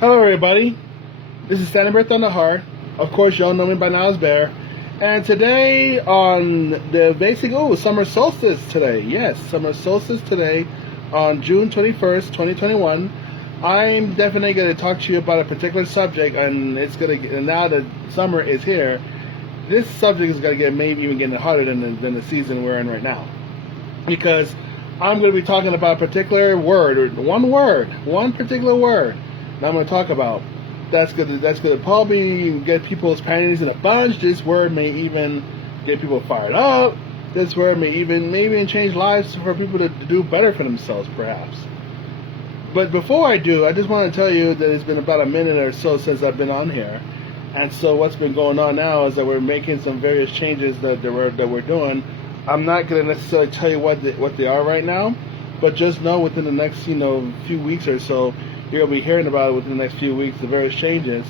Hello, everybody. This is Standing Birth on the Heart. Of course, y'all know me by now as Bear. And today, on the summer solstice today. Yes, summer solstice today on June 21st, 2021. I'm definitely going to talk to you about a particular subject, and now that summer is here, this subject is going to get maybe even getting harder than the season we're in right now. Because I'm going to be talking about a particular word, or one particular word that I'm going to talk about. That's going to probably get people's panties in a bunch. This word may even get people fired up. This word may even change lives for people to do better for themselves, perhaps. But before I do, I just want to tell you that it's been about a minute or so since I've been on here. And so what's been going on now is that we're making some various changes that we're doing. I'm not going to necessarily tell you what they are right now, but just know within the next few weeks or so, you're going to be hearing about it within the next few weeks, the various changes,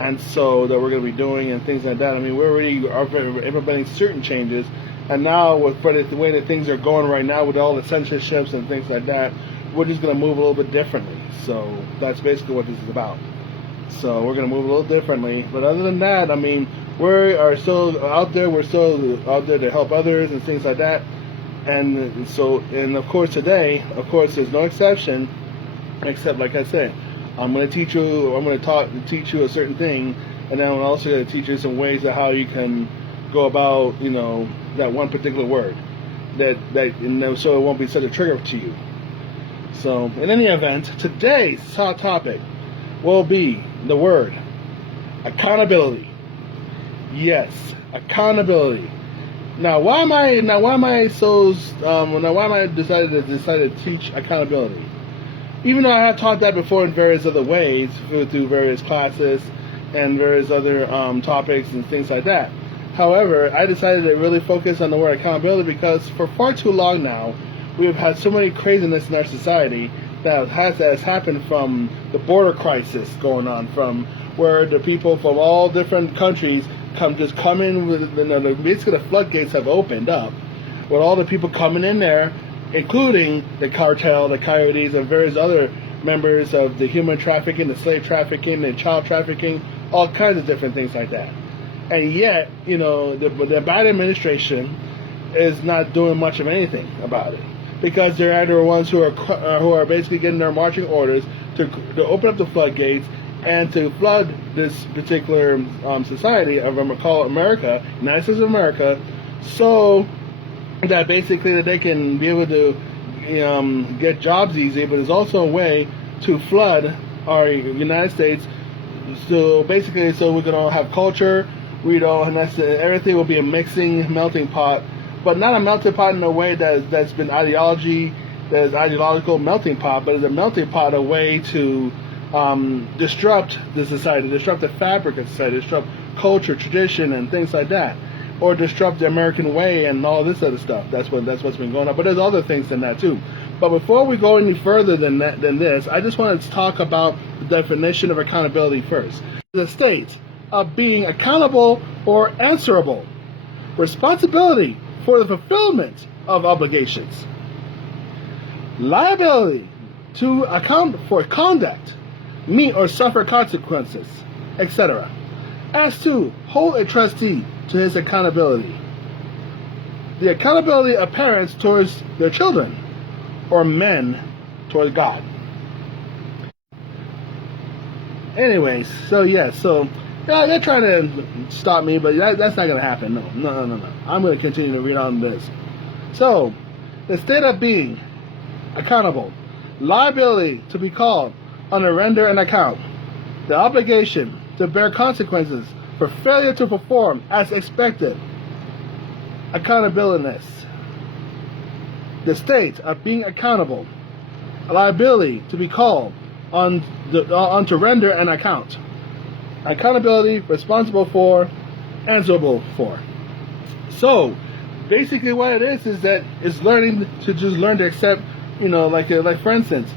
and so that we're going to be doing and things like that. I mean, we're already implementing certain changes, and now for the way that things are going right now with all the censorships and things like that, we're just going to move a little bit differently. So that's basically what this is about. So we're going to move a little differently. But other than that, I mean, we're still out there. We're still out there to help others and things like that. And of course today, there's no exception, except like I said, I'm going to teach you a certain thing, and then I'm also going to teach you some ways of how you can go about, that one particular word, so it won't be such a trigger to you. So, in any event, today's hot topic will be the word accountability. Yes, accountability. Now, why am I decided to teach accountability? Even though I have taught that before in various other ways, through various classes and various other topics and things like that. However, I decided to really focus on the word accountability because for far too long now, we have had so many craziness in our society that has happened from the border crisis going on, from where the people from all different countries come in with, basically the floodgates have opened up, with all the people coming in there, including the cartel, the coyotes, and various other members of the human trafficking, the slave trafficking, the child trafficking, all kinds of different things like that. And yet, the Biden administration is not doing much of anything about it, because they're either the ones who are basically getting their marching orders to open up the floodgates and to flood this particular society of America, United States of America, so that basically that they can be able to get jobs easy. But there's also a way to flood our United States, so basically so we can all have culture. Everything will be a melting pot, but not a melting pot in a way that's been ideological melting pot, but it's a melting pot, a way to disrupt the society, disrupt the fabric of society, disrupt culture, tradition, and things like that, or disrupt the American way and all this other stuff. That's what's been going on. But there's other things than that too. But before we go any further than this, I just wanted to talk about the definition of accountability first. The state of being accountable or answerable, responsibility for the fulfillment of obligations, liability to account for conduct, meet or suffer consequences, etc. As to hold a trustee to his accountability, the accountability of parents towards their children, or men towards God. Anyways, they're trying to stop me, but that's not going to happen. No. I'm going to continue to read on this. So, the state of being accountable, liability to be called on to render an account, the obligation to bear consequences for failure to perform as expected, accountableness, the state of being accountable, liability to be called on to render an account, accountability, responsible for, answerable for. So, basically what it is that it's learning to accept, like for instance,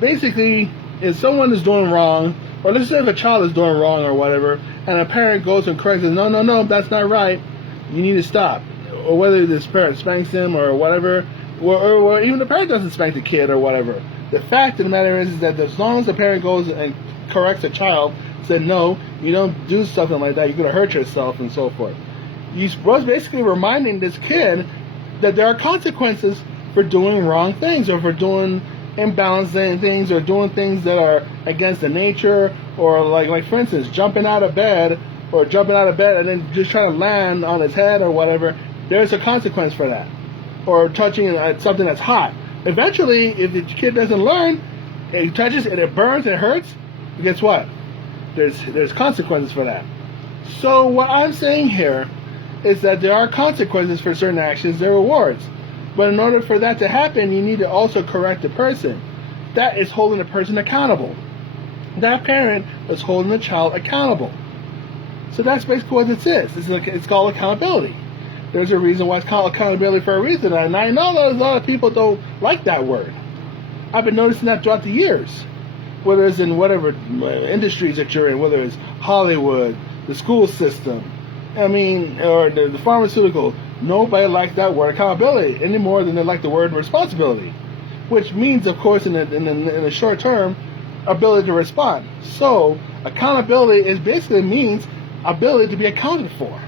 basically, if someone is doing wrong, or let's say if a child is doing wrong or whatever, and a parent goes and corrects them, no, that's not right, you need to stop. Or whether this parent spanks them or whatever, or even the parent doesn't spank the kid or whatever. The fact of the matter is that as long as the parent goes and corrects a child, said, no, you don't do something like that, you're going to hurt yourself, and so forth. You was basically reminding this kid that there are consequences for doing wrong things, or for doing imbalancing things, or doing things that are against the nature, or like for instance, jumping out of bed and then just trying to land on his head or whatever. There's a consequence for that. Or touching something that's hot. Eventually, if the kid doesn't learn, he touches and it burns and it hurts, guess what? There's consequences for that. So what I'm saying here is that there are consequences for certain actions, there are rewards. But in order for that to happen, you need to also correct the person. That is holding the person accountable. That parent is holding the child accountable. So that's basically what this is. It's called accountability. There's a reason why it's called accountability for a reason. And I know that a lot of people don't like that word. I've been noticing that throughout the years. Whether it's in whatever industries that you're in, whether it's Hollywood, the school system, or the pharmaceutical, nobody likes that word accountability any more than they like the word responsibility. Which means, of course, in the short term, ability to respond. So, accountability basically means ability to be accounted for.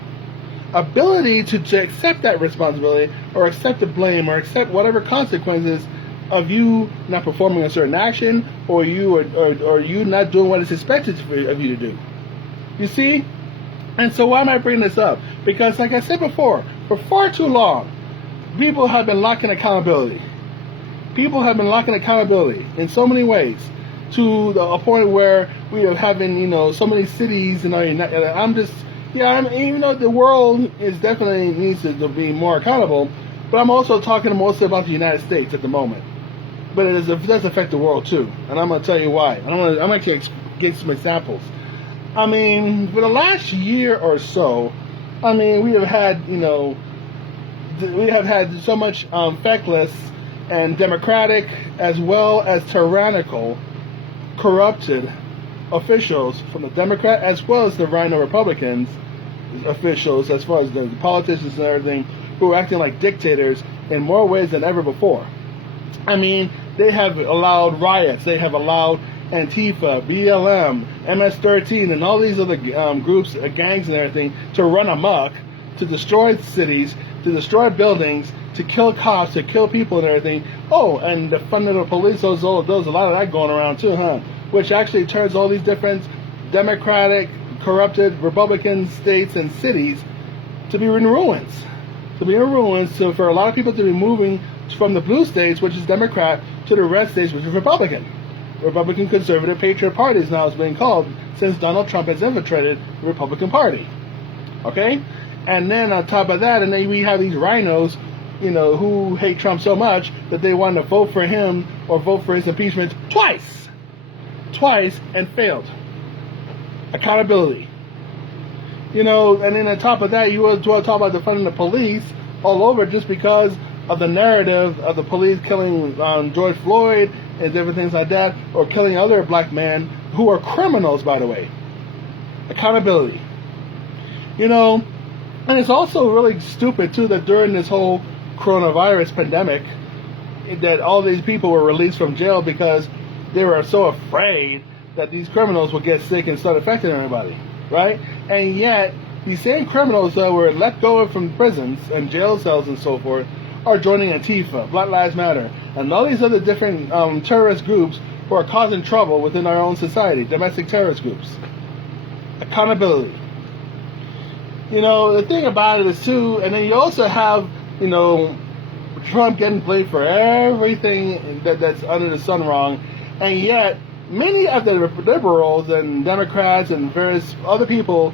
Ability to accept that responsibility, or accept the blame, or accept whatever consequences of you not performing a certain action, or you not doing what is expected of you to do. You see? And so why am I bringing this up? Because like I said before, for far too long, people have been lacking accountability. People have been lacking accountability in so many ways, to a point where we are having, so many cities, and even though the world definitely needs to be more accountable, but I'm also talking mostly about the United States at the moment. But it does affect the world too, and I'm going to tell you why. I'm going to give some examples. For the last year or so, we have had, so much feckless and democratic, as well as tyrannical, corrupted officials from the Democrat as well as the Rhino Republicans officials, as far as the politicians and everything, who are acting like dictators in more ways than ever before. They have allowed riots, they have allowed Antifa, BLM, MS-13, and all these other groups, gangs and everything, to run amok, to destroy cities, to destroy buildings, to kill cops, to kill people and everything. Oh, and the funding of the police, there's a lot of that going around too, huh? Which actually turns all these different Democratic, corrupted Republican states and cities to be in ruins. So for a lot of people to be moving from the blue states, which is Democrat, to the red states, which is Republican. Republican Conservative Patriot Party is now it's being called, since Donald Trump has infiltrated the Republican Party. Okay? And then on top of that, and then we have these rhinos, who hate Trump so much that they want to vote for him or vote for his impeachment twice and failed. Accountability. And then on top of that, you want to talk about defunding the police all over, just because of the narrative of the police killing George Floyd and different things like that, or killing other black men who are criminals, by the way. Accountability. And it's also really stupid too that during this whole coronavirus pandemic, that all these people were released from jail because they were so afraid that these criminals would get sick and start affecting everybody, right? And yet, these same criminals that were let go from prisons and jail cells and so forth are joining Antifa, Black Lives Matter, and all these other different terrorist groups who are causing trouble within our own society, domestic terrorist groups. Accountability. The thing about it is too, and then you also have, Trump getting blamed for everything that's under the sun wrong, and yet many of the liberals and Democrats and various other people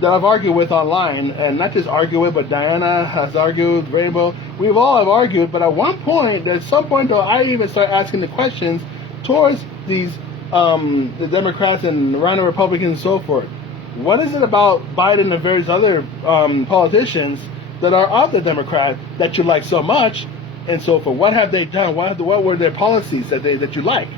that I've argued with online, and not just argue with, but Diana has argued, Rainbow, we've all have argued, but at some point though, I even start asking the questions towards these, the Democrats and the Rhino Republicans and so forth. What is it about Biden and various other politicians that are of the Democrat that you like so much, and so forth? What have they done? What were their policies that you like?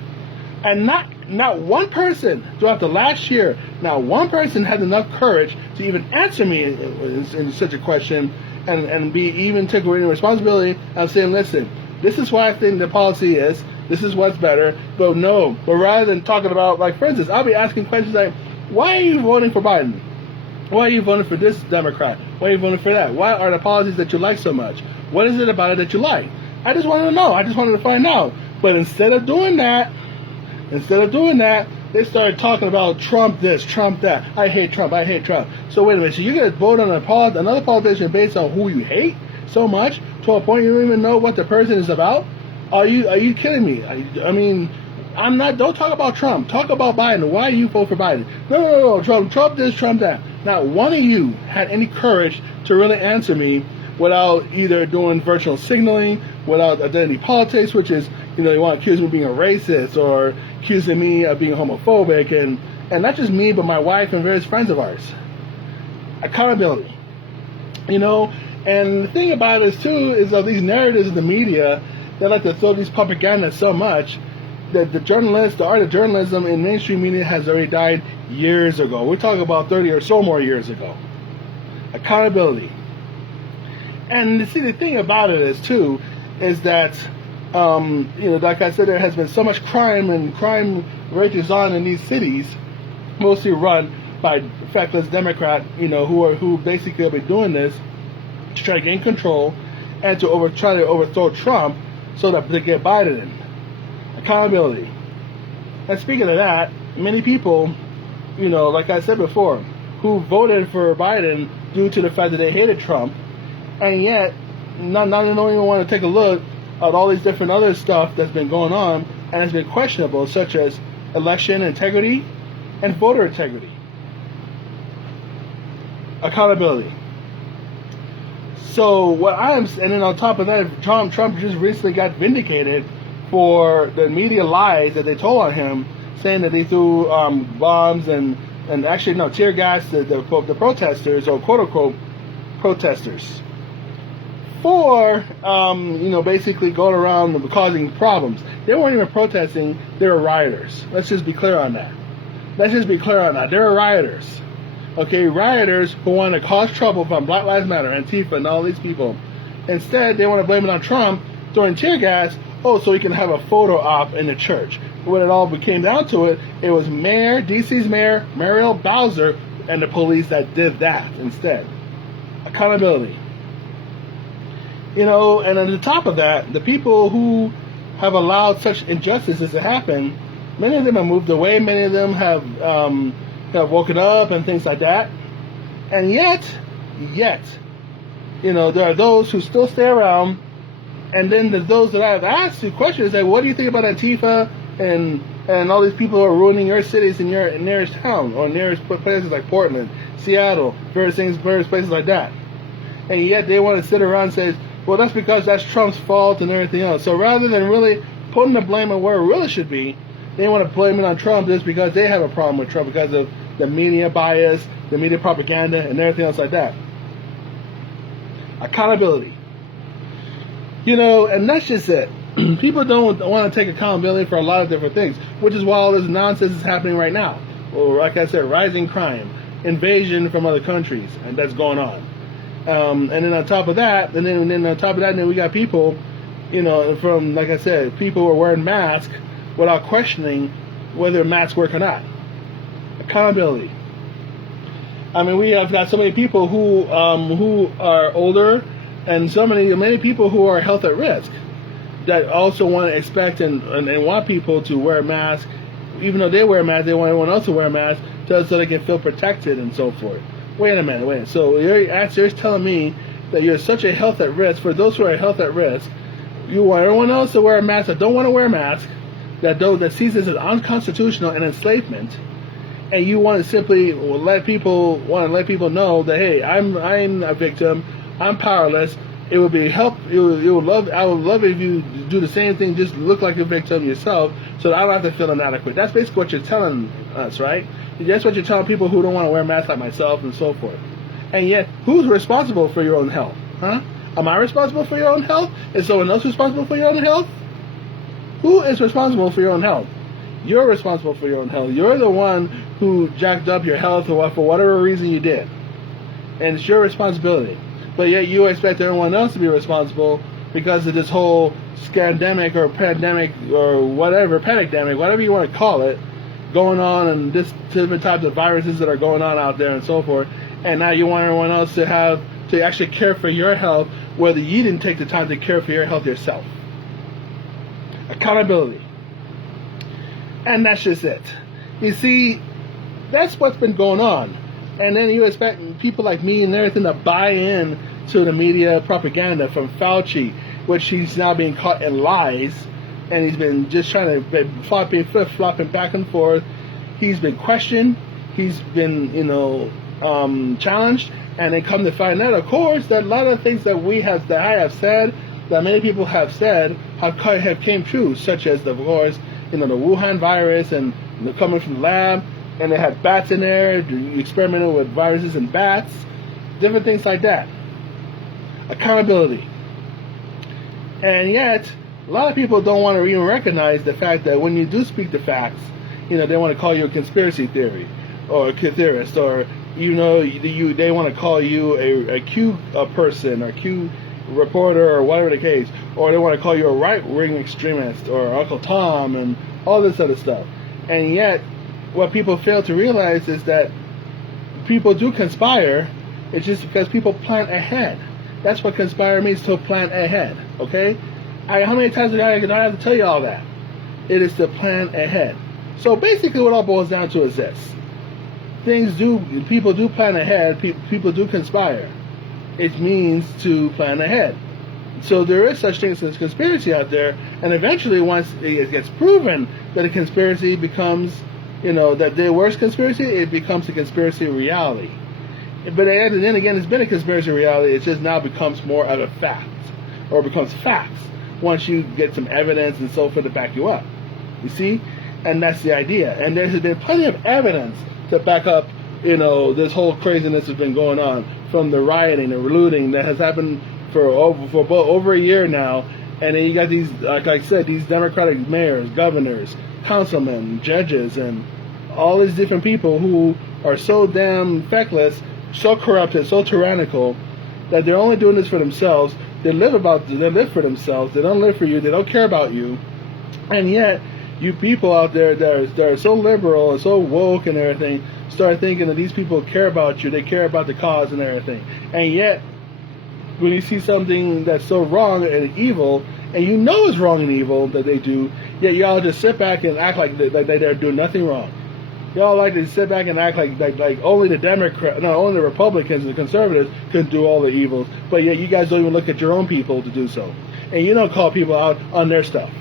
And not one person throughout the last year, not one person had enough courage to even answer me in such a question, and even take away the responsibility of saying, listen, this is what I think the policy is, This is what's better. But no, but rather than talking about, like, for instance, I'll be asking questions like, why are you voting for Biden? Why are you voting for this Democrat? Why are you voting for that? Why are the policies that you like so much? What is it about it that you like? I just wanted to know. I just wanted to find out. But instead of doing that, they started talking about Trump this, Trump that. I hate Trump. I hate Trump. So wait a minute. So you get to vote on another politician based on who you hate so much to a point you don't even know what the person is about? Are you kidding me? I mean, I'm not. Don't talk about Trump. Talk about Biden. Why do you vote for Biden? No. Trump this, Trump that. Not one of you had any courage to really answer me without either doing virtual signaling, without identity politics, which is, you want to accuse me of being a racist or accusing me of being homophobic, and not just me, but my wife and various friends of ours. Accountability. And the thing about this too is that these narratives in the media, they like to throw these propaganda so much that the art of journalism in mainstream media has already died years ago. We're talking about 30 or so more years ago. Accountability. And see, the thing about it is that, like I said, there has been so much crime, and crime rages on in these cities, mostly run by feckless Democrats, who basically have been doing this to try to gain control and to try to overthrow Trump so that they get Biden in. Accountability. And speaking of that, many people, like I said before, who voted for Biden due to the fact that they hated Trump, and yet don't even want to take a look at all these different other stuff that's been going on and has been questionable, such as election integrity and voter integrity. Accountability. So and then on top of that, Trump just recently got vindicated for the media lies that they told on him, saying that they threw bombs and actually tear gas the protesters, or quote unquote protesters, for basically going around causing problems. They weren't even protesting; they were rioters. Let's just be clear on that. They were rioters. Okay, rioters who want to cause trouble from Black Lives Matter, Antifa, and all these people. Instead, they want to blame it on Trump throwing tear gas. So he can have a photo op in the church. When it all came down to it, it was DC's Mayor Muriel Bowser and the police that did that instead. Accountability. And on the top of that, the people who have allowed such injustices to happen, many of them have moved away. Many of them have woken up and things like that. And yet, there are those who still stay around. And then there's those that I've asked the questions like, what do you think about Antifa and all these people who are ruining your cities in your nearest town or nearest places like Portland, Seattle, various places like that. And yet they want to sit around and say, well, that's because that's Trump's fault and everything else. So rather than really putting the blame on where it really should be, they want to blame it on Trump just because they have a problem with Trump because of the media bias, the media propaganda, and everything else like that. Accountability. And that's just it. People don't want to take accountability for a lot of different things, which is why all this nonsense is happening right now. Or, like I said, rising crime, invasion from other countries, and that's going on. And then on top of that, we got people, from, like I said, people who are wearing masks without questioning whether masks work or not. Accountability. I mean, we have got so many people who are older, and many people who are health at risk that also want to expect and want people to wear a mask. Even though they wear a mask, they want everyone else to wear a mask so they can feel protected and so forth. Wait a minute. So you're telling me that you're such a health at risk. For those who are health at risk, you want everyone else to wear a mask that don't want to wear a mask, that sees this as unconstitutional and enslavement, and you want to simply let people know that, hey, I'm a victim. I'm powerless. It would be help. I would love it if you do the same thing. Just look like a victim yourself, so that I don't have to feel inadequate. That's basically what you're telling us, right? That's what you're telling people who don't want to wear masks like myself and so forth. And yet, who's responsible for your own health? Huh? Am I responsible for your own health? Is someone else responsible for your own health? Who is responsible for your own health? You're responsible for your own health. You're the one who jacked up your health for whatever reason you did, and it's your responsibility. But yet you expect everyone else to be responsible because of this whole scandemic or pandemic or whatever, panicdemic, whatever you want to call it, going on, and this different types of viruses that are going on out there and so forth. And now you want everyone else to actually care for your health, whether you didn't take the time to care for your health yourself. Accountability. And that's just it. You see, that's what's been going on. And then you expect people like me and everything to buy in to the media propaganda from Fauci, which he's now being caught in lies, and he's been just trying to flip-flopping back and forth. He's been questioned, he's been, challenged, and then come to find out, of course, that a lot of things that I have said, that many people have said, have came true, such as, of course, the Wuhan virus and coming from the lab, and they had bats in there, experimenting with viruses in bats, different things like that. Accountability. And yet, a lot of people don't want to even recognize the fact that when you do speak the facts, they want to call you a conspiracy theory or a theorist, or they want to call you a Q person or Q reporter or whatever the case, or they want to call you a right-wing extremist or Uncle Tom and all this other stuff. And yet, what people fail to realize is that people do conspire. It's just because people plan ahead. That's what conspire means, to plan ahead. Okay? How many times do I have to tell you all that? It is to plan ahead. So basically, what all boils down to is this: people do plan ahead. People do conspire. It means to plan ahead. So there is such things as conspiracy out there, and eventually, once it gets proven that a conspiracy becomes, that the worst conspiracy, it becomes a conspiracy reality. But then again, it's been a conspiracy reality. It just now becomes more of a fact, or becomes facts, once you get some evidence and so forth to back you up. You see? And that's the idea. And there has been plenty of evidence to back up, this whole craziness has been going on, from the rioting, the looting that has happened for over a year now. And then you got these, like I said, these Democratic mayors, governors, councilmen, judges, and all these different people who are so damn feckless, so corrupted, so tyrannical, that they're only doing this for themselves. They live for themselves. They don't live for you. They don't care about you. And yet, you people out there that are so liberal and so woke and everything start thinking that these people care about you. They care about the cause and everything. And yet, when you see something that's so wrong and evil, and it's wrong and evil that they do, yet y'all just sit back and act like they're doing nothing wrong. Y'all like to sit back and act like only only the Republicans and the conservatives can do all the evils, but yet you guys don't even look at your own people to do so, and you don't call people out on their stuff.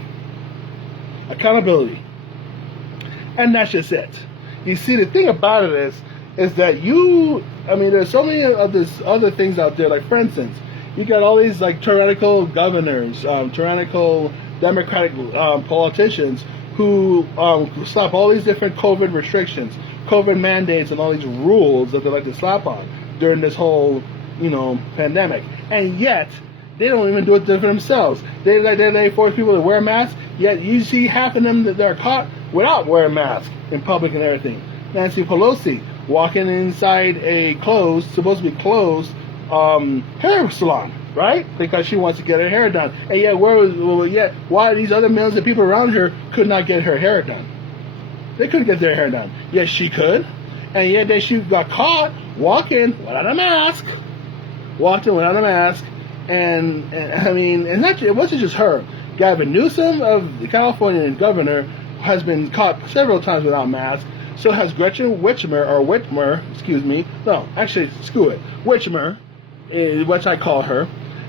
Accountability. And that's just it. You see, the thing about it is that there's so many of these other things out there. Like, for instance, you got all these tyrannical governors, tyrannical Democratic politicians who slap all these different COVID restrictions, COVID mandates, and all these rules that they like to slap on during this whole, pandemic. And yet, they don't even do it for themselves. They force people to wear masks, yet you see half of them that they're caught without wearing masks in public and everything. Nancy Pelosi walking inside a supposed to be closed, hair salon, right? Because she wants to get her hair done. And yet, why these other millions of people around her could not get her hair done? They couldn't get their hair done. Yes, she could. And yet, she got caught walking without a mask. And it wasn't just her. Gavin Newsom of the California governor has been caught several times without mask. So has Gretchen Whitmer, Whitmer, which I call her,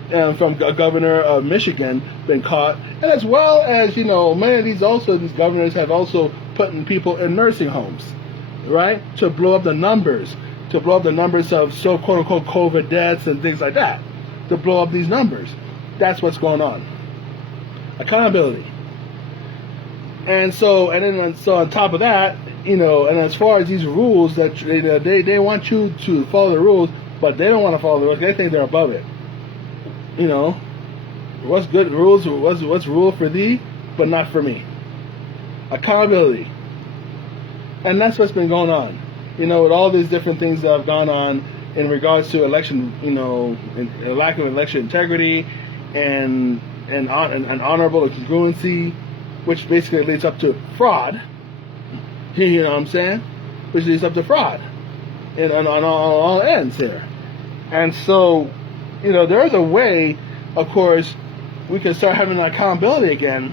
from governor of Michigan, been caught. And as well as, many of these governors have also put people in nursing homes, right? To blow up the numbers of so quote-unquote COVID deaths and things like that. To blow up these numbers. That's what's going on. Accountability. And so on top of that, and as far as these rules that they want you to follow the rules, but they don't want to follow the rules. They think they're above it. What's good rules? What's rule for thee, but not for me? Accountability. And that's what's been going on. With all these different things that have gone on in regards to election, lack of election integrity, and honorable congruency, which basically leads up to fraud. You know what I'm saying? Which leads up to fraud, and on all ends here. And so, there is a way, of course, we can start having accountability again,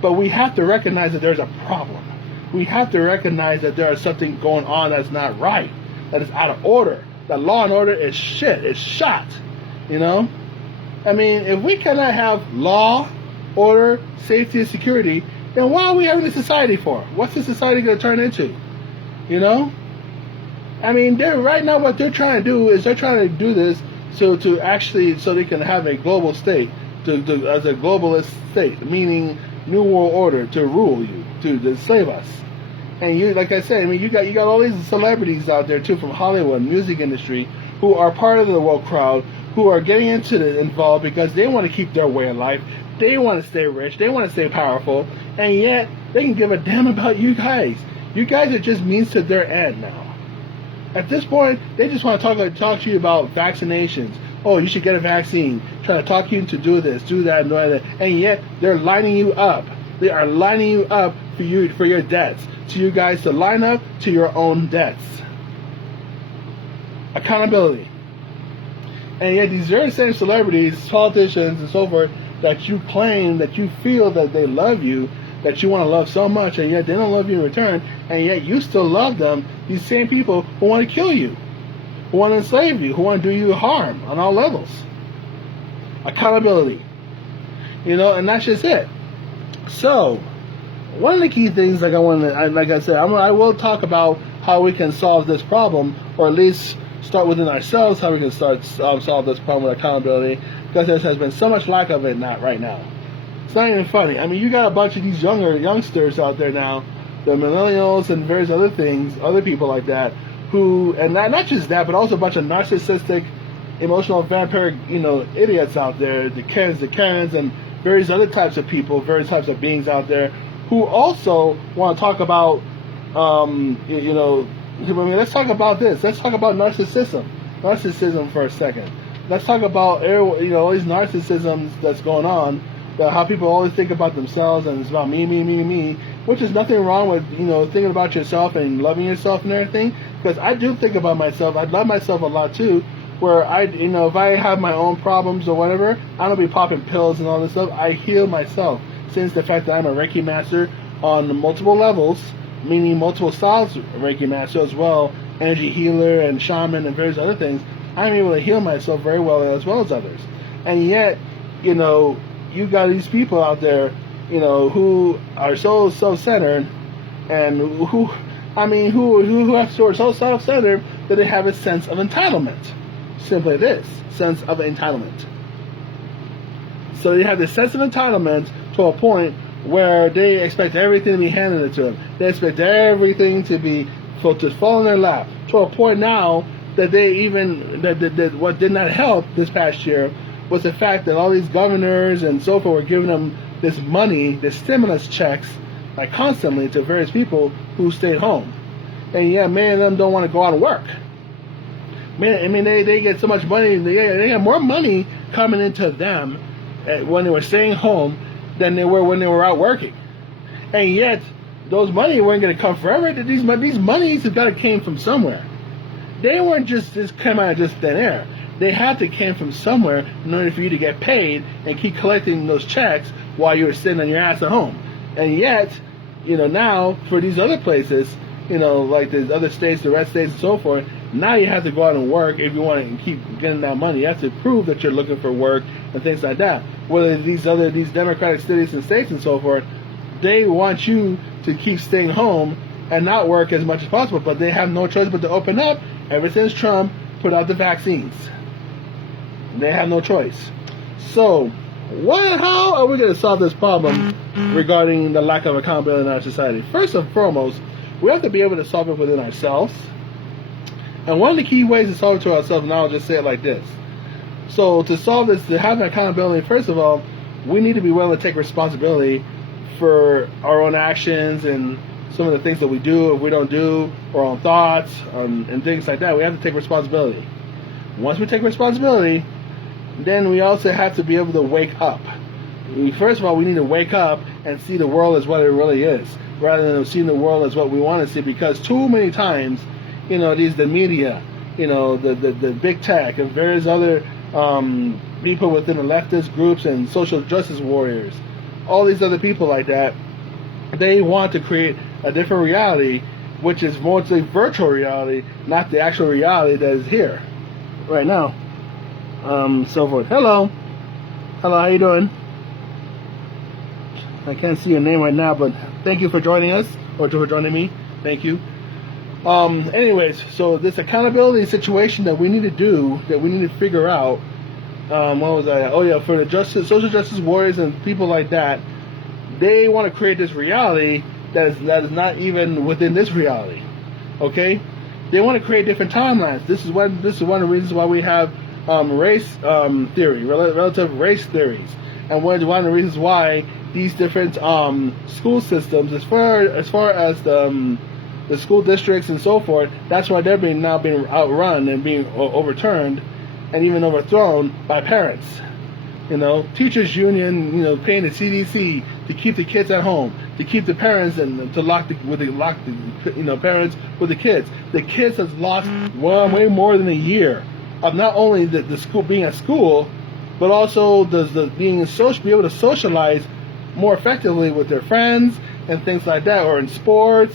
but we have to recognize that there's a problem. We have to recognize that there is something going on that's not right, that is out of order. That law and order is shit. It's shot. I mean, if we cannot have law, order, safety, and security, then why are we having a society for? What's the society going to turn into? I mean, right now what they're trying to do is they're trying to do this so they can have a global state, as a globalist state, meaning New World Order, to rule you, to enslave us. And you, like I said, I mean, you got all these celebrities out there too from Hollywood, music industry, who are part of the woke crowd, who are getting involved because they want to keep their way of life. They want to stay rich. They want to stay powerful. And yet, they can give a damn about you guys. You guys are just means to their end now. At this point, they just want to talk to you about vaccinations. Oh, you should get a vaccine. Trying to talk you into do this, do that, and do that. And yet, they're lining you up. They are lining you up for your debts. To you guys to line up to your own debts. Accountability. And yet these very same celebrities, politicians, and so forth, that you claim, that you feel that they love you, that you want to love so much, and yet they don't love you in return, and yet you still love them, these same people who want to kill you, who want to enslave you, who want to do you harm on all levels. Accountability. And that's just it. So, one of the key things, like I said, I will talk about how we can solve this problem, or at least start within ourselves, how we can solve this problem with accountability, because there has been so much lack of it right now. It's not even funny. I mean, you got a bunch of these youngsters out there now, the millennials and various other things, other people like that, who, and not just that, but also a bunch of narcissistic, emotional vampire, idiots out there, the Karens, and various other types of people, various types of beings out there, who also want to talk about, let's talk about this. Let's talk about narcissism for a second. Let's talk about, all these narcissisms that's going on, how people always think about themselves, and it's about me, which is nothing wrong with, thinking about yourself and loving yourself and everything, because I do think about myself. I love myself a lot too, where if I have my own problems or whatever, I don't be popping pills and all this stuff. I heal myself. Since the fact that I'm a Reiki master on multiple levels, meaning multiple styles of Reiki master as well, energy healer and shaman and various other things, I'm able to heal myself very well as others. And yet, you got these people out there, who are so self-centered, and who are so self-centered that they have a sense of entitlement. Simply this, sense of entitlement. So they have this sense of entitlement to a point where they expect everything to be handed to them. They expect everything to fall in their lap. To a point now that that what did not help this past year was the fact that all these governors and so forth were giving them this money, this stimulus checks, constantly to various people who stayed home. And yeah, many of them don't want to go out and work. They get so much money, they got more money coming into them when they were staying home than they were when they were out working. And yet, those money weren't going to come forever. These monies have got to came from somewhere. They weren't just come out of just thin air. They had to came from somewhere in order for you to get paid and keep collecting those checks while you were sitting on your ass at home. And yet, now for these other places, like the other states, the red states and so forth, now you have to go out and work if you want to keep getting that money. You have to prove that you're looking for work and things like that. Whether these democratic cities and states and so forth, they want you to keep staying home and not work as much as possible, but they have no choice but to open up ever since Trump put out the vaccines. They have no choice. So, how are we going to solve this problem regarding the lack of accountability in our society? First and foremost, we have to be able to solve it within ourselves. And one of the key ways to solve it to ourselves, and I'll just say it like this. So to solve this, to have accountability, first of all, we need to be willing to take responsibility for our own actions and some of the things that we do, if we don't do, our own thoughts, and things like that. We have to take responsibility. Once we take responsibility, then we also have to be able to wake up. First of all, we need to wake up and see the world as what it really is, rather than seeing the world as what we want to see. Because too many times, the media, the big tech and various other people within the leftist groups and social justice warriors, all these other people like that, they want to create a different reality, which is mostly virtual reality, not the actual reality that is here right now. So forth. Hello, how you doing? I can't see your name right now, but thank you for joining us, or for joining me. Thank you. Anyways, so this accountability situation that we need to do, that we need to figure out. What was I? Oh yeah, for the social justice warriors and people like that, they want to create this reality that is not even within this reality. Okay, they want to create different timelines. This is one of the reasons why we have race theory, relative race theories, and one of the reasons why these different school systems, as far as the school districts and so forth, that's why they're now being outrun and being overturned and even overthrown by parents. Teachers union, paying the CDC to keep the kids at home, to keep the parents and to lock the parents with the kids. The kids has lost way more than a year of not only the school being at school, but also be able to socialize more effectively with their friends and things like that, or in sports.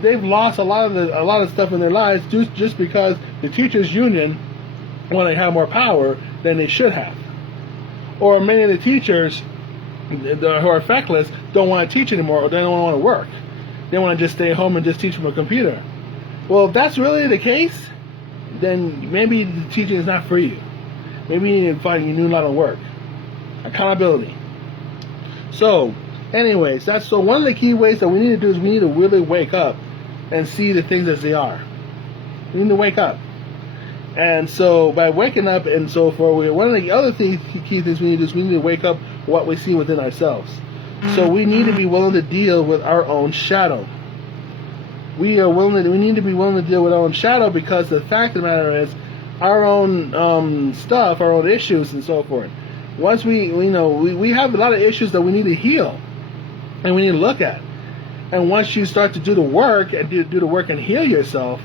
They've lost a lot of stuff in their lives just because the teachers union want to have more power than they should have. Or many of the teachers who are feckless don't want to teach anymore, or they don't want to work. They want to just stay home and just teach from a computer. Well, if that's really the case, then maybe the teaching is not for you. Maybe you need to find a new line of work. Accountability. So, anyways, so one of the key ways that we need to do is we need to really wake up and see the things as they are. We need to wake up. And so by waking up and so forth, one of the other key things we need to do is we need to wake up what we see within ourselves. So we need to be willing to deal with our own shadow. We need to be willing to deal with our own shadow, because the fact of the matter is our own stuff, our own issues and so forth. Once we have a lot of issues that we need to heal and we need to look at. And once you start to do the work and do the work and heal yourself,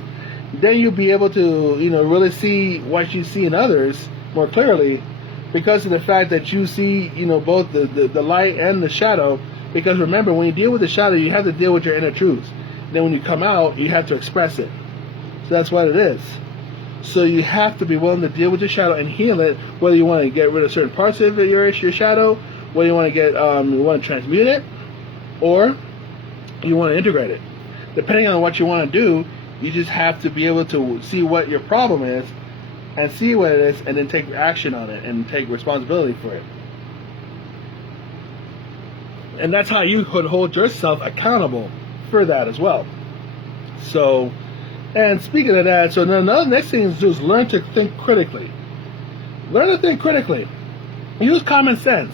then you'll be able to, really see what you see in others more clearly, because of the fact that you see, both the light and the shadow. Because remember, when you deal with the shadow, you have to deal with your inner truths. Then when you come out, you have to express it. So that's what it is. So you have to be willing to deal with your shadow and heal it, whether you want to get rid of certain parts of your shadow, whether you want to transmute it, or you want to integrate it. Depending on what you want to do, you just have to be able to see what your problem is and see what it is, and then take action on it and take responsibility for it. And that's how you could hold yourself accountable for that as well. So, and speaking of that, so then the next thing is just learn to think critically. Learn to think critically. Use common sense.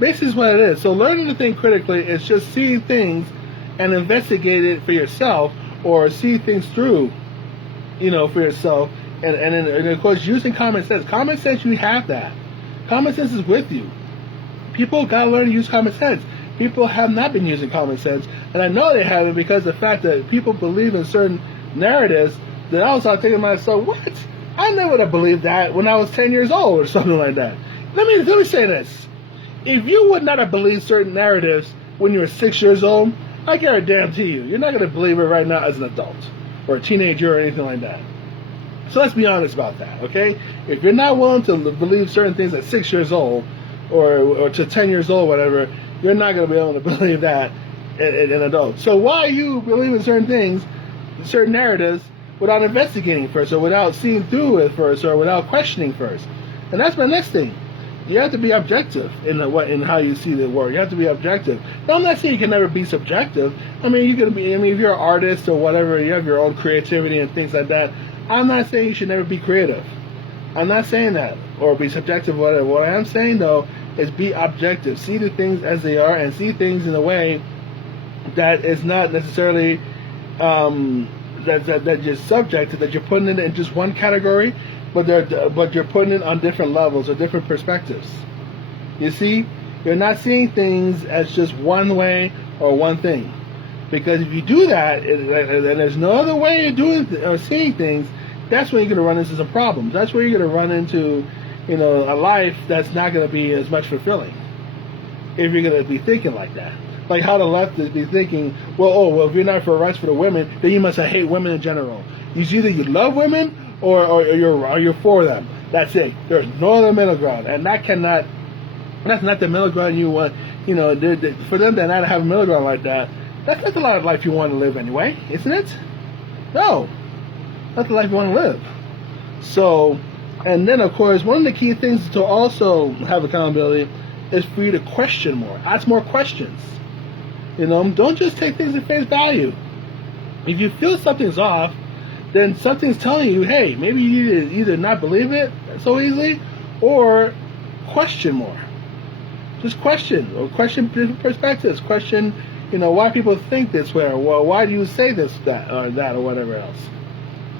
Basically is what it is. So learning to think critically is just seeing things and investigate it for yourself, or see things through, for yourself. And of course, using common sense. Common sense, you have that. Common sense is with you. People got to learn to use common sense. People have not been using common sense. And I know they haven't, because of the fact that people believe in certain narratives that I was thinking to myself, what? I never would have believed that when I was 10 years old or something like that. Let me say this. If you would not have believed certain narratives when you were 6 years old, I guarantee you're not going to believe it right now as an adult or a teenager or anything like that. So let's be honest about that, okay? If you're not willing to believe certain things at 6 years old or to 10 years old, whatever, you're not going to be able to believe that in an adult. So why are you believing certain things, certain narratives, without investigating first, or without seeing through it first, or without questioning first? And that's my next thing. You have to be objective in how you see the world. You have to be objective. Now, I'm not saying you can never be subjective. I mean, if you're an artist or whatever, you have your own creativity and things like that. I'm not saying you should never be creative. I'm not saying that, or be subjective or whatever. What I am saying, though, is be objective. See the things as they are, and see things in a way that is not necessarily that you're subjective, that you're putting it in just one category. but you're putting it on different levels or different perspectives. You see, you're not seeing things as just one way or one thing. Because if you do that, and there's no other way of doing or seeing things, that's when you're going to run into some problems. That's where you're going to run into, a life that's not going to be as much fulfilling. If you're going to be thinking like that. Like how the left is be thinking, well, if you're not for rights for the women, then you must hate women in general. It's either you love women or you're for them. That's it. There's no other middle ground, and that's not the middle ground you want. For them to not have a middle ground like that, that's not the life you want to live anyway, isn't it? No, that's the life you want to live. So, and then of course, one of the key things to also have accountability is for you to question more, ask more questions. Don't just take things at face value. If you feel something's off, then something's telling you, hey, maybe you need to either not believe it so easily or question more. Just question, or question different perspectives. Question, why people think this way, or why do you say this, that, or whatever else.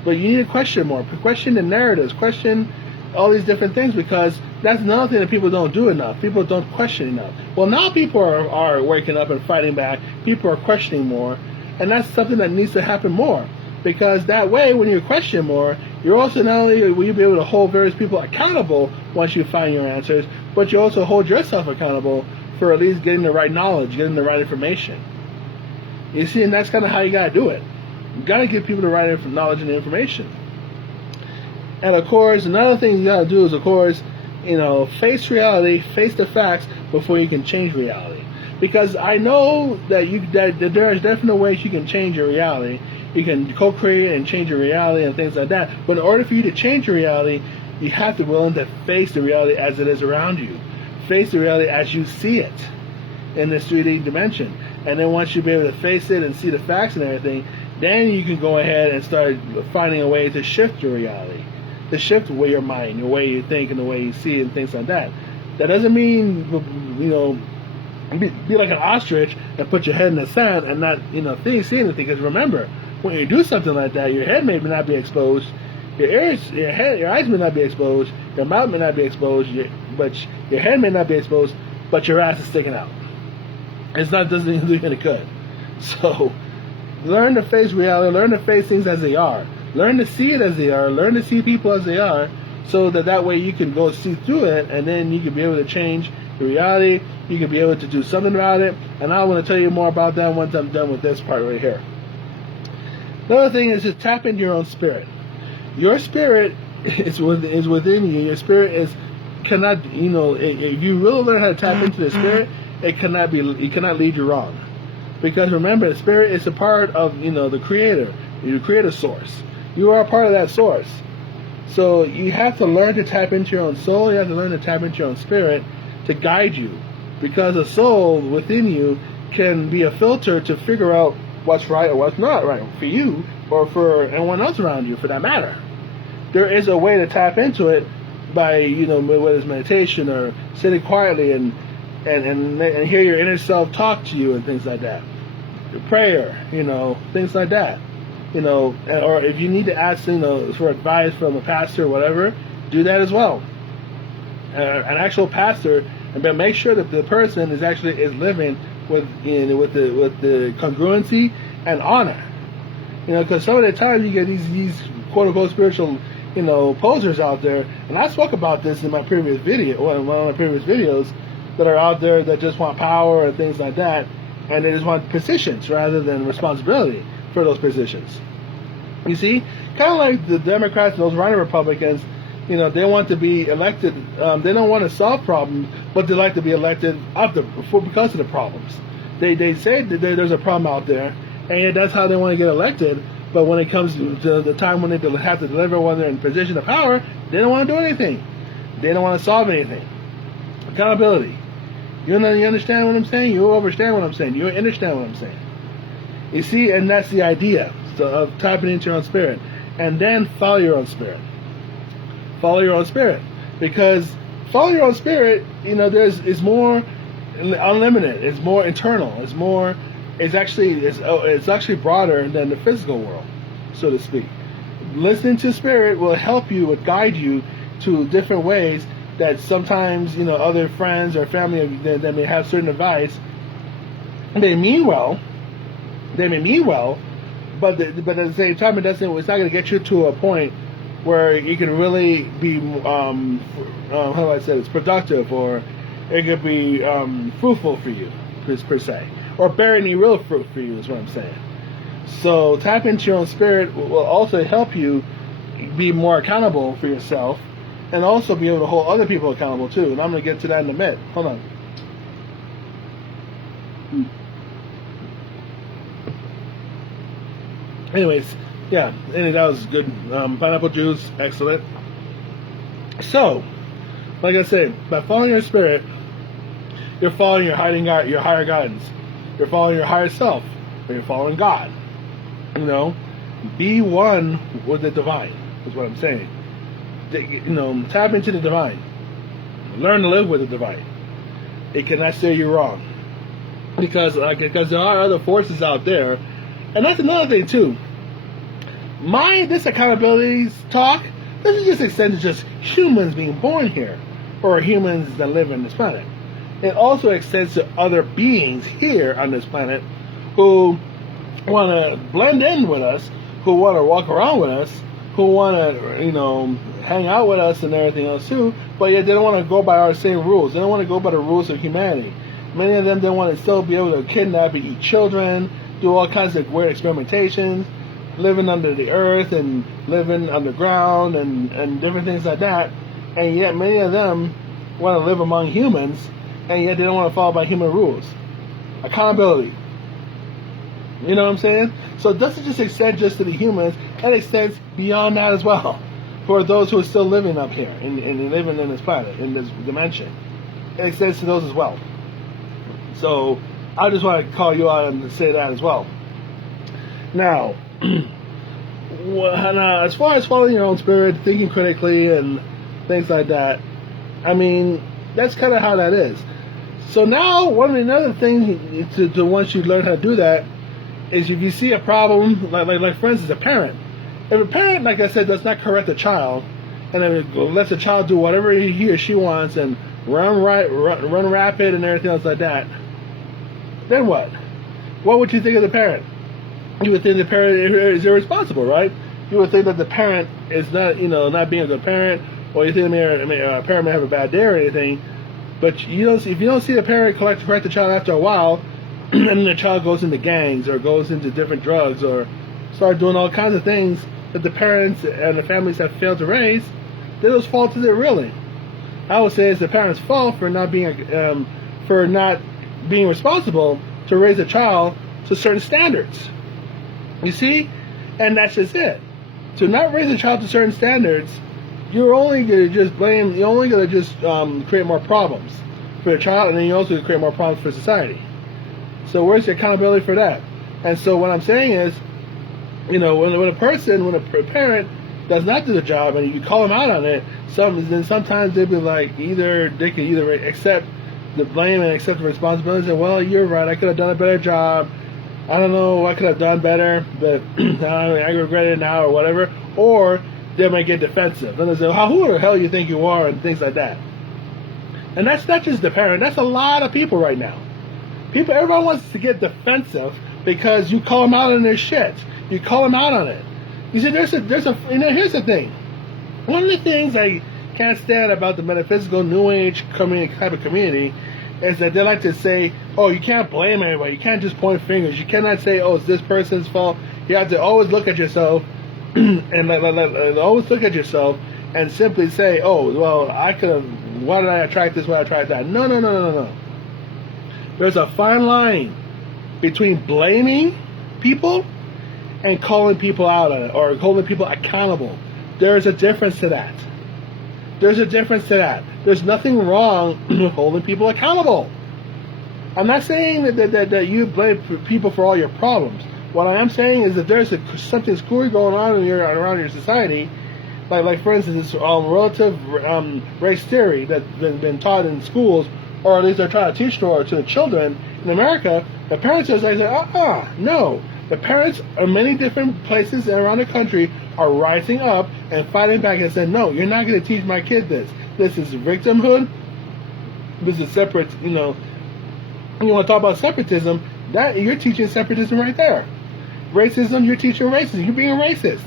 But you need to question more. Question the narratives. Question all these different things, because that's another thing that people don't do enough. People don't question enough. Well, now people are waking up and fighting back. People are questioning more, and that's something that needs to happen more, because that way, when you question more, you're also not only will you be able to hold various people accountable once you find your answers, but you also hold yourself accountable for at least getting the right knowledge, getting the right information. You see, and that's kind of how you got to do it. You got to give people the right knowledge and information. And of course, another thing you got to do is, of course, face reality, face the facts before you can change reality. Because I know that there is definitely ways you can change your reality. You can co-create and change your reality and things like that. But in order for you to change your reality, you have to be willing to face the reality as it is around you. Face the reality as you see it in this 3D dimension. And then once you be able to face it and see the facts and everything, then you can go ahead and start finding a way to shift your reality. To shift the way your mind, the way you think, and the way you see it, and things like that. That doesn't mean, be like an ostrich and put your head in the sand and not, see anything. Because remember, when you do something like that, your head may not be exposed, your eyes may not be exposed, your mouth may not be exposed, but your head may not be exposed, but your ass is sticking out. Doesn't do you any good. So, learn to face reality. Learn to face things as they are. Learn to see it as they are. Learn to see people as they are, so that way you can go see through it, and then you can be able to change the reality. You can be able to do something about it. And I want to tell you more about that once I'm done with this part right here. Another thing is to tap into your own spirit. Your spirit is within you. Your spirit cannot, if you really learn how to tap into the spirit, it cannot lead you wrong. Because remember, the spirit is a part of, the creator, the creator source. You are a part of that source. So you have to learn to tap into your own soul. You have to learn to tap into your own spirit to guide you. Because a soul within you can be a filter to figure out what's right or what's not right for you or for anyone else around you, for that matter. There is a way to tap into it by, whether it's meditation or sitting quietly and hear your inner self talk to you and things like that. Your prayer, things like that. Or if you need to ask, for advice from a pastor or whatever, do that as well. An actual pastor, but make sure that the person is living with the congruency and honor. Because some of the time you get these quote unquote spiritual posers out there, and I spoke about this in my previous video, one of my previous videos, that are out there that just want power and things like that, and they just want positions rather than responsibility for those positions. You see, kind of like the Democrats and those running Republicans, they want to be elected. They don't want to solve problems, but they like to be elected because of the problems. They say that there's a problem out there, and that's how they want to get elected. But when it comes to the time when they have to deliver, when they're in position of power, they don't want to do anything. They don't want to solve anything. Accountability. You understand what I'm saying? You understand what I'm saying? You understand what I'm saying? You see, and that's the idea of tapping into your own spirit. And then follow your own spirit. Follow your own spirit. Because follow your own spirit, it's more unlimited. It's more internal. It's actually broader than the physical world, so to speak. listening to spirit will help you, will guide you to different ways that sometimes, other friends or family that may have certain advice, they mean well, but at the same time, it's not going to get you to a point where you can really be, how do I say this, productive, or it could be fruitful for you, per se, or bear any real fruit for you, is what I'm saying. So tap into your own spirit will also help you be more accountable for yourself, and also be able to hold other people accountable too. And I'm going to get to that in a minute. Hold on. Anyways, yeah, and that was good. Pineapple juice, excellent. So, like I said, by following your spirit, you're following your higher guidance. You're following your higher self, or you're following God. Be one with the divine, is what I'm saying. Tap into the divine. Learn to live with the divine. It cannot steer you wrong. Because there are other forces out there. And that's another thing too. This accountability talk doesn't just extend to just humans being born here, or humans that live on this planet. It also extends to other beings here on this planet who want to blend in with us, who want to walk around with us, who want to, hang out with us and everything else too, but yet they don't want to go by our same rules. They don't want to go by the rules of humanity. Many of them, they want to still be able to kidnap and eat children, do all kinds of weird experimentations, living under the earth and living underground and different things like that. And yet many of them want to live among humans, and yet they don't want to follow by human rules. Accountability. You know what I'm saying? So it doesn't just extend just to the humans, it extends beyond that as well. For those who are still living up here and living in this planet, in this dimension. It extends to those as well. So I just want to call you out and say that as well. Now, as far as following your own spirit, thinking critically and things like that, that's kind of how that is. So now, another thing to once you learn how to do that is if you see a problem, like for instance, a parent. If a parent, like I said, does not correct a child, and then lets the child do whatever he or she wants and run rapid and everything else like that, then what? What would you think of the parent? You would think the parent is irresponsible, right? You would think that the parent is not being a good parent, or you think a parent may have a bad day or anything. But if you don't see the parent correct the child after a while, and then the child goes into gangs or goes into different drugs or start doing all kinds of things that the parents and the families have failed to raise, then those fall to their ruling. I would say it's the parents' fault for not being responsible to raise a child to certain standards. You see, and that's just it. To not raise a child to certain standards, you're only going to just create more problems for the child, and then you're also going to create more problems for society. So where's the accountability for that? And so what I'm saying is, when a parent does not do the job and you call them out on it, then sometimes they'll be like, they can either accept the blame and accept the responsibility and say, well, you're right, I could have done a better job. I don't know, I could have done better, but I regret it now or whatever. Or they might get defensive. And they say, who the hell you think you are, and things like that. And that's not just the parent, that's a lot of people right now. Everyone wants to get defensive because you call them out on their shit. You call them out on it. You see, here's the thing. One of the things I can't stand about the metaphysical New Age type of community is that they like to say, oh, you can't blame anybody. You can't just point fingers. You cannot say, oh, it's this person's fault. You have to always look at yourself and always look at yourself and simply say, oh, well, why did I attract this? Why did I attract that? No. There's a fine line between blaming people and calling people out on it, or holding people accountable. There's a difference to that. There's nothing wrong with holding people accountable. I'm not saying that you blame people for all your problems. What I am saying is that there's something screwy going on around your society, like for instance, this relative race theory that's been taught in schools, or at least they're trying to teach to the children in America. The parents just say, no, The parents in many different places around the country are rising up and fighting back and saying, no, you're not going to teach my kid this. This is victimhood. This is separate, you want to talk about separatism, that you're teaching separatism right there. Racism, you're teaching racism. You're being a racist.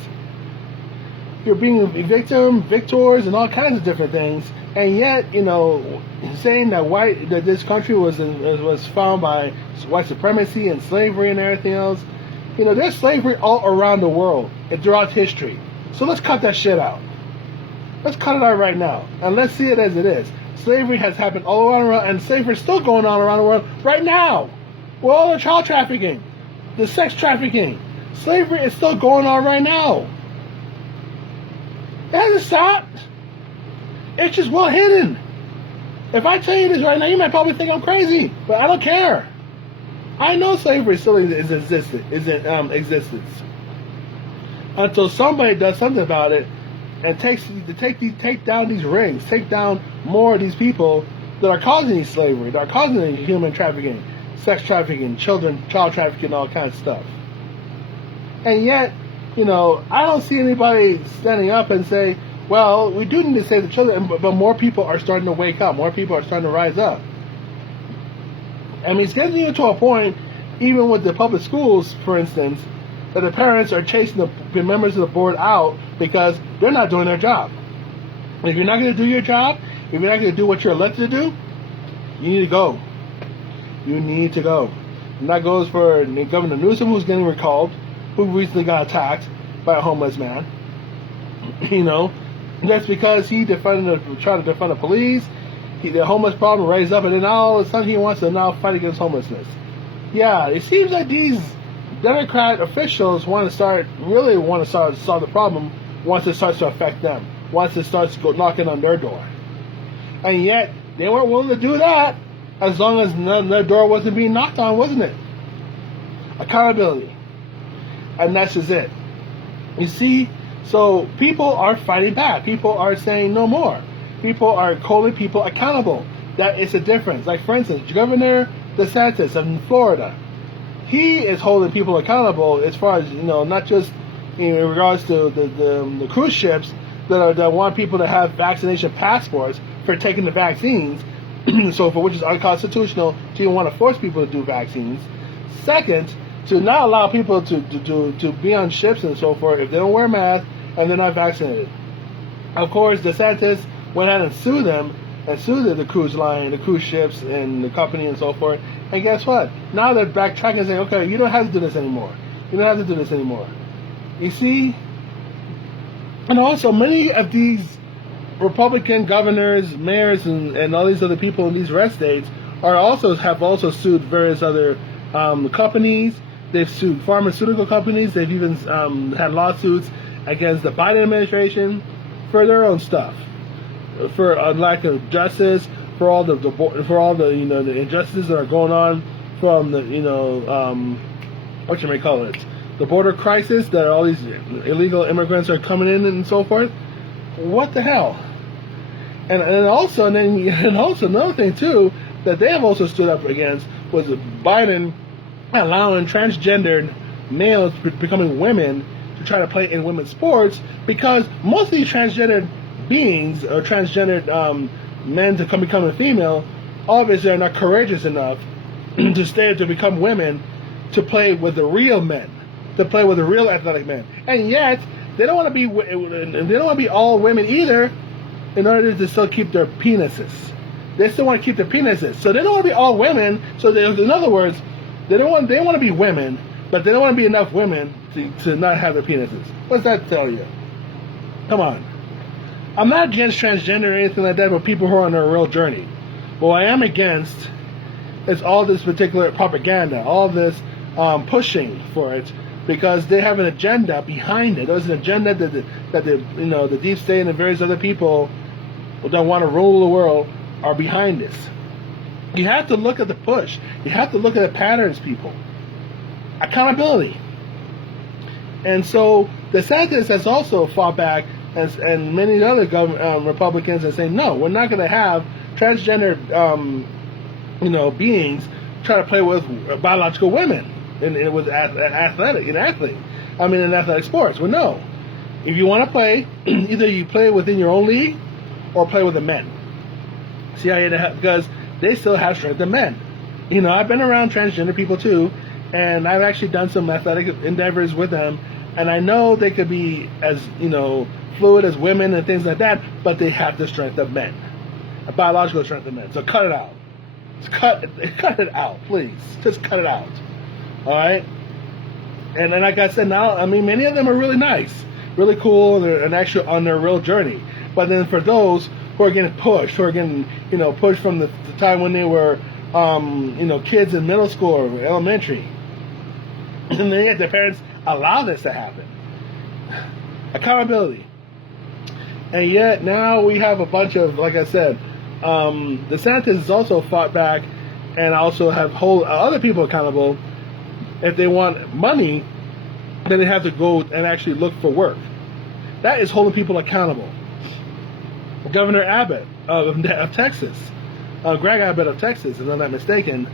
You're being a victim, victors, and all kinds of different things. And yet, saying that this country was found by white supremacy and slavery and everything else. There's slavery all around the world and throughout history. So let's cut that shit out. Let's cut it out right now. And let's see it as it is. Slavery has happened all around, and slavery is still going on around the world right now. With all the child trafficking, the sex trafficking. Slavery is still going on right now. It hasn't stopped. It's just well hidden. If I tell you this right now, you might probably think I'm crazy, but I don't care. I know slavery still is in existence until somebody does something about it and take down these rings, take down more of these people that are causing these slavery, that are causing the human trafficking, sex trafficking, child trafficking, all kinds of stuff. And yet, I don't see anybody standing up and say, well, we do need to save the children, but more people are starting to wake up. More people are starting to rise up. I mean, it's getting to a point, even with the public schools, for instance, that the parents are chasing the members of the board out because they're not doing their job. If you're not going to do your job, if you're not going to do what you're elected to do, you need to go. You need to go. And that goes for Governor Newsom, who's getting recalled, who recently got attacked by a homeless man. That's because he tried to defund the police. The homeless problem raised up, and then all of a sudden he wants to now fight against homelessness. Yeah, it seems like these Democrat officials want to start solve the problem once it starts to affect them, once it starts knocking on their door. And yet, they weren't willing to do that as long as their door wasn't being knocked on, wasn't it? Accountability. And that's just it. You see, so people are fighting back. People are saying no more. People are holding people accountable. That is a difference. Like, for instance, Governor DeSantis in Florida, he is holding people accountable as far as, not just in regards to the cruise ships that want people to have vaccination passports for taking the vaccines, which is unconstitutional. He don't want to force people to do vaccines. Second, to not allow people to be on ships and so forth if they don't wear masks and they're not vaccinated. Of course, DeSantis went ahead and sued them and sued the cruise line, the cruise ships, and the company and so forth. And guess what? Now they're backtracking and saying, okay, you don't have to do this anymore. You don't have to do this anymore. You see? And also, many of these Republican governors, mayors, and all these other people in these red states have also sued various other companies. They've sued pharmaceutical companies. They've even had lawsuits against the Biden administration for their own stuff, for a lack of justice, for all the injustices that are going on from the what you may call it, the border crisis, that all these illegal immigrants are coming in and so forth. What the hell? And also another thing too that they have also stood up against was Biden allowing transgendered males becoming women to try to play in women's sports, because most of these transgendered beings or transgendered men to become a female obviously are not courageous enough to become women to play with the real men, to play with the real athletic men. And yet they don't want to be all women either, in order to still keep their penises. They still want to keep their penises, so they don't want to be all women. So in other words, they want to be women, but they don't want to be enough women to not have their penises. What does that tell you? Come on. I'm not against transgender or anything like that, but people who are on a real journey. But what I am against is all this particular propaganda, all this pushing for it, because they have an agenda behind it. There's an agenda that the deep state and the various other people that want to rule the world are behind this. You have to look at the push. You have to look at the patterns, people. Accountability. And so DeSantis has also fought back, and many other Republicans are saying, no, we're not going to have transgender beings try to play with biological women. and it was athletic, in athletic sports. Well, no. If you want to play, either you play within your own league or play with the men. See how because they still have strength in men. I've been around transgender people too, and I've actually done some athletic endeavors with them, and I know they could be as, fluid as women and things like that, but they have the strength of men, a biological strength of men. So cut it out. Cut it out, please. Just cut it out. All right? And like I said, now, many of them are really nice, really cool, and actually on their real journey. But then for those who are getting pushed, pushed from the time when they were, kids in middle school or elementary, and then yet their parents allow this to happen. Accountability. And yet now we have a bunch of, like I said, DeSantis has also fought back and also have hold other people accountable. If they want money, then they have to go and actually look for work. That is holding people accountable. Governor Abbott of Texas, Greg Abbott of Texas, if I'm not mistaken,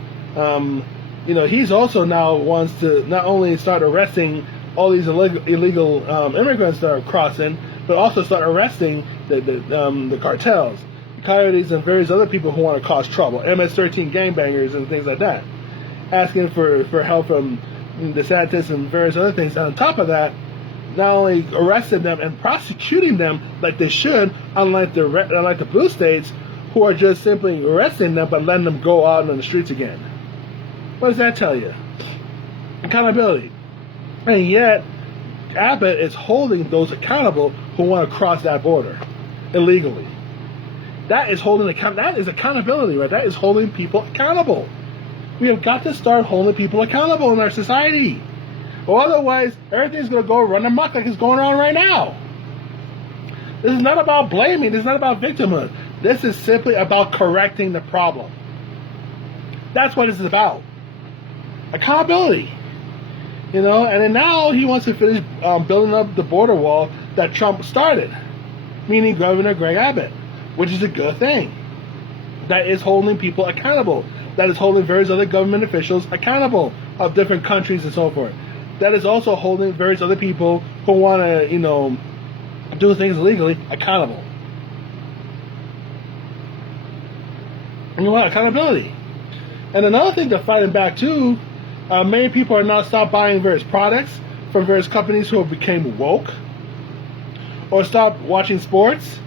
he's also now wants to not only start arresting all these illegal immigrants that are crossing, but also start arresting the cartels, the coyotes, and various other people who want to cause trouble, MS-13 gangbangers and things like that, asking for help from DeSantis and various other things. And on top of that, not only arresting them and prosecuting them like they should, unlike the blue states, who are just simply arresting them but letting them go out on the streets again. What does that tell you? Accountability. And yet, Abbott is holding those accountable who want to cross that border illegally. That is accountability, right? That is holding people accountable. We have got to start holding people accountable in our society. Or otherwise, everything's going to go run amok like it's going on right now. This is not about blaming. This is not about victimhood. This is simply about correcting the problem. That's what this is about. Accountability. And then now he wants to finish building up the border wall that Trump started, meaning Governor Greg Abbott, which is a good thing. That is holding people accountable. That is holding various other government officials accountable of different countries and so forth. That is also holding various other people who want to, do things legally accountable. And you want accountability. And another thing to fighting back too, many people are now stop buying various products from various companies who have became woke, or stop watching sports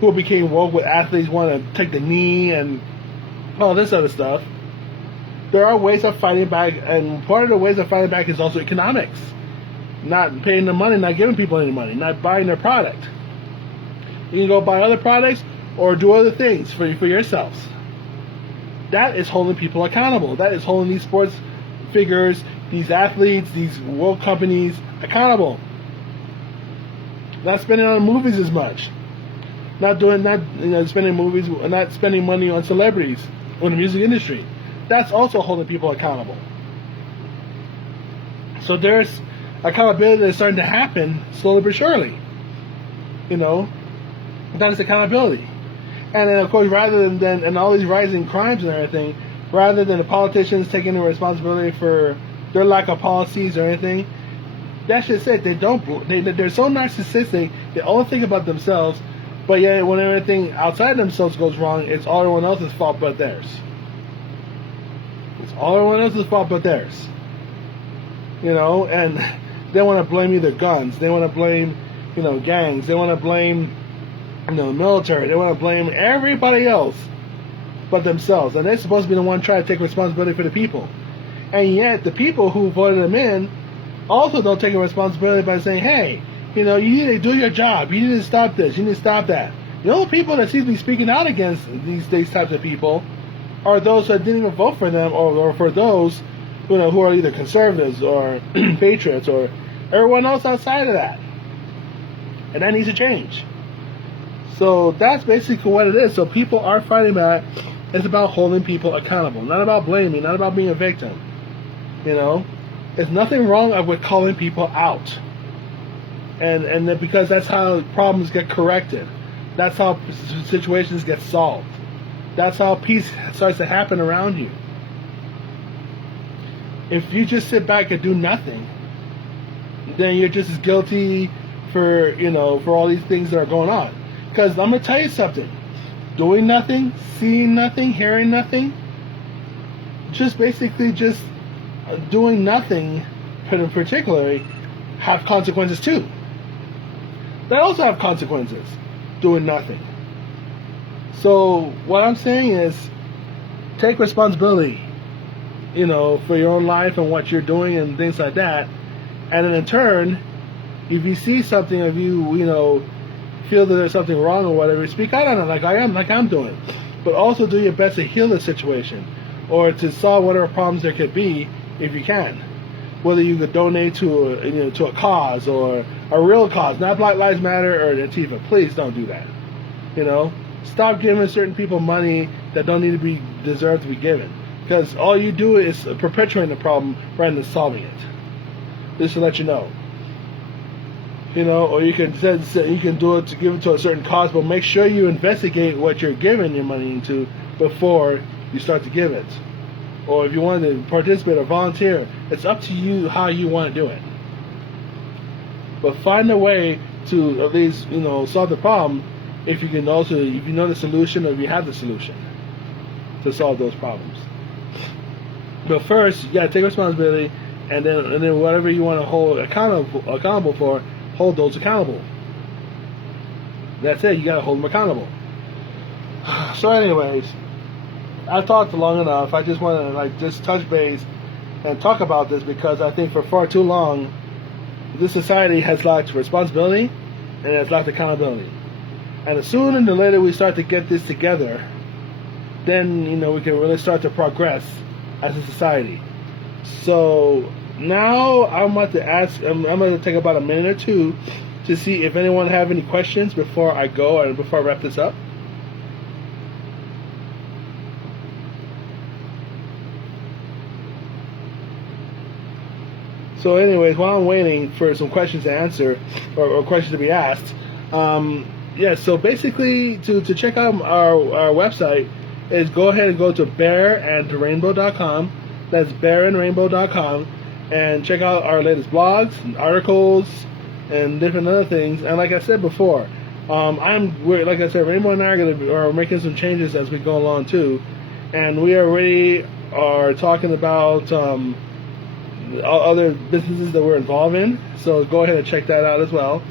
who became woke with athletes wanting to take the knee and all this other stuff. There are ways of fighting back, and part of the ways of fighting back is also economics. Not paying them money, not giving people any money, not buying their product. You can go buy other products or do other things for yourselves. That is holding people accountable. That is holding these sports figures, these athletes, these world companies accountable. Not spending on movies as much. Spending money on celebrities or the music industry. That's also holding people accountable. So there's accountability that's starting to happen slowly but surely. That is accountability. And then, of course, rather than and all these rising crimes and everything, rather than the politicians taking the responsibility for their lack of policies or anything, that's just it. They're so narcissistic. They only think about themselves. But yet, when everything outside themselves goes wrong, it's all everyone else's fault but theirs. It's all everyone else's fault but theirs. And they want to blame either guns. They want to blame, gangs. They want to blame, military. They want to blame everybody else but themselves. And they're supposed to be the one trying to take responsibility for the people. And yet, the people who voted them in also don't take a responsibility by saying, hey, you need to do your job. You need to stop this. You need to stop that. The only people that seem to be speaking out against these types of people are those that didn't even vote for them, or for those who are either conservatives or patriots or everyone else outside of that. And that needs to change. So that's basically what it is. So people are fighting back. It's about holding people accountable, not about blaming, not about being a victim. There's nothing wrong with calling people out. And because that's how problems get corrected. That's how situations get solved. That's how peace starts to happen around you. If you just sit back and do nothing, then you're just as guilty for for all these things that are going on. Because I'm gonna tell you something: doing nothing, seeing nothing, hearing nothing, just basically just doing nothing, particularly, have consequences too. That also have consequences. Doing nothing. So what I'm saying is, take responsibility, for your own life and what you're doing and things like that. And then in turn, if you see something, if you feel that there's something wrong or whatever, speak out on it like I'm doing. But also do your best to heal the situation or to solve whatever problems there could be if you can. Whether you could donate to to a cause or a real cause, not Black Lives Matter or Antifa. Please don't do that. Stop giving certain people money that don't need to be deserved to be given, because all you do is perpetuating the problem rather than solving it. Just to let you know. Or you can do it to give it to a certain cause, but make sure you investigate what you're giving your money into before you start to give it. Or if you want to participate or volunteer, it's up to you how you want to do it. But find a way to at least solve the problem if you know the solution or if you have the solution to solve those problems. But first, you gotta take responsibility, and then whatever you want to hold accountable for, hold those accountable. That's it. You gotta hold them accountable. So, anyways, I've talked long enough. I just want to just touch base and talk about this because I think for far too long, this society has lacked responsibility and has lacked accountability. And the sooner and the later we start to get this together, then we can really start to progress as a society. So now I'm going to take about a minute or two to see if anyone have any questions before I go and before I wrap this up. So anyways, while I'm waiting for some questions to answer or questions to be asked, so basically to check out our website is go ahead and go to bearandrainbow.com. That's bearandrainbow.com, and check out our latest blogs and articles and different other things. And like I said before, Rainbow and I are making some changes as we go along too, and we already are talking about other businesses that we're involved in. So go ahead and check that out as well.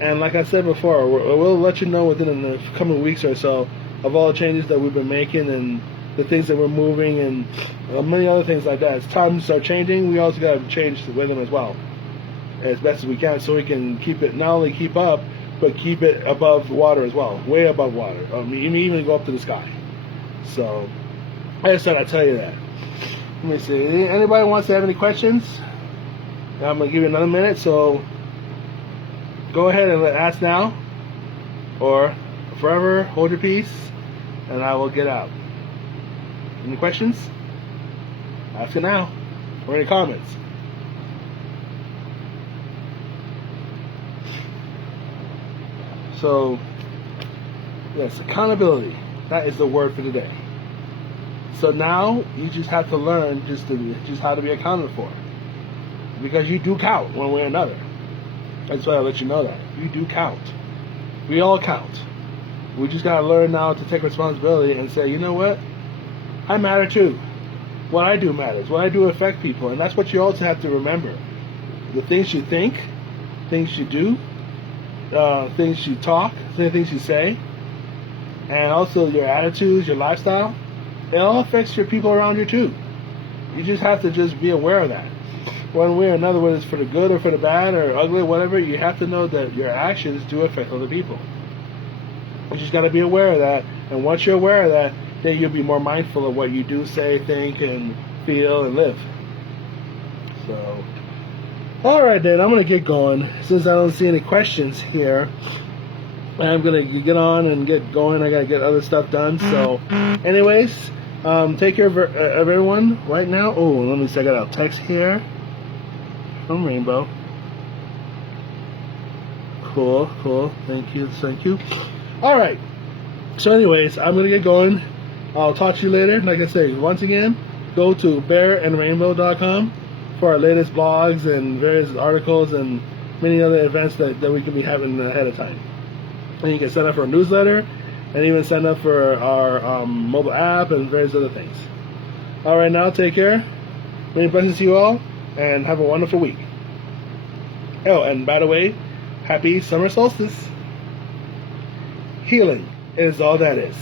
And like I said before, we'll let you know within the coming weeks or so of all the changes that we've been making and the things that we're moving and many other things like that. As times are changing, we also got to change with them as well, as best as we can, so we can keep it, not only keep up, but keep it above water as well, way above water. Even go up to the sky. So, like I said, I'll tell you that. Let me see. Anybody wants to have any questions? I'm going to give you another minute, so go ahead and ask now, or forever hold your peace, and I will get out. Any questions? Ask it now, or any comments. So, yes, accountability. That is the word for today. So now you just have to learn just how to be accounted for, because you do count one way or another. That's why I let you know that you do count. We all count. We just gotta learn now to take responsibility and say, you know what? I matter too. What I do matters. What I do affect people, and that's what you also have to remember. The things you think, things you do, things you talk, things you say, and also your attitudes, your lifestyle. It all affects your people around you too. You just have to just be aware of that. One way or another, whether it's for the good or for the bad or ugly, whatever, you have to know that your actions do affect other people. You just got to be aware of that. And once you're aware of that, then you'll be more mindful of what you do, say, think, and feel, and live. So, alright then, I'm going to get going. Since I don't see any questions here, I'm going to get on and get going. I got to get other stuff done. So, anyways, take care of everyone right now. Oh, let me see. I got a text here from Rainbow. Cool. Thank you. Alright. So anyways, I'm going to get going. I'll talk to you later. Like I say, once again, go to bearandrainbow.com for our latest blogs and various articles and many other events that we can be having ahead of time. And you can sign up for a newsletter and even sign up for our mobile app and various other things. All right, now take care. Many blessings to you all, and have a wonderful week. Oh, and by the way, happy summer solstice. Healing is all that is.